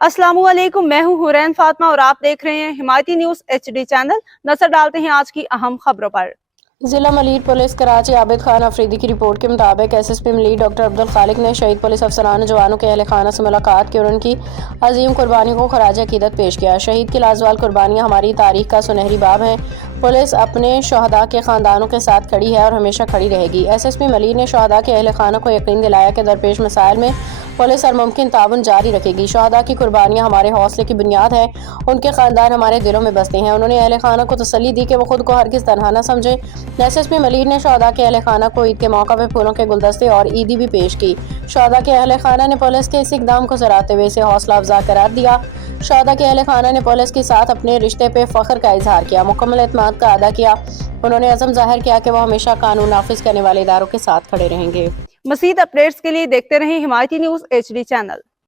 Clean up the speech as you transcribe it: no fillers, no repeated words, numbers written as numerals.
अस्सलामुअलैकुम, मैं हूं हुरैन फातिमा और आप देख रहे हैं हिमायती न्यूज HD चैनल। नजर डालते हैं आज की अहम खबरों पर। जिला मलीर पुलिस कराची आबिद खान अफरीदी की रिपोर्ट के मुताबिक SSP मलीर डॉक्टर अब्दुल खालिक ने शहीद पुलिस अफसरान जवानों के अहल खाना से मुलाकात की और उनकी अजीम कुर्बानियों को खराज अकीदत पेश किया। शहीद की लाजवाल कुर्बानियाँ हमारी तारीख का सुनहरी बाब हैं। पुलिस अपने शहदा के खानदानों के साथ खड़ी है और हमेशा खड़ी रहेगी। SSP मलीर ने शहदा के अहल खाना को यकीन दिलाया कि दरपेश मसाइल में पुलिस हर मुमकिन ताउन जारी रखेगी। शहदा की कुर्बानियाँ हमारे हौसले की बुनियाद है, उनके खानदान हमारे दिलों में बसते हैं। उन्होंने अहल खाना को तसल्ली दी कि वो खुद को हरगिज़ तनहा न समझे। SSP मलीर ने शहदा के अहल खाना को ईद के मौका पर फूलों के गुलदस्ते और ईदी भी पेश की। शहदा के अहल खाना ने पुलिस के इस इकदाम को सराहते हुए इसे हौसला अफजा करार दिया। शहदा के अहल खाना ने पुलिस के साथ अपने रिश्ते पे फख्र का इजहार किया, मुकम्मल एतमाद का अदा किया। उन्होंने अज़म जाहिर किया कि वो हमेशा कानून नाफिज करने वाले इदारों के साथ खड़े रहेंगे। मज़ीद अपडेट्स के लिए देखते रहें हिमायती न्यूज HD चैनल।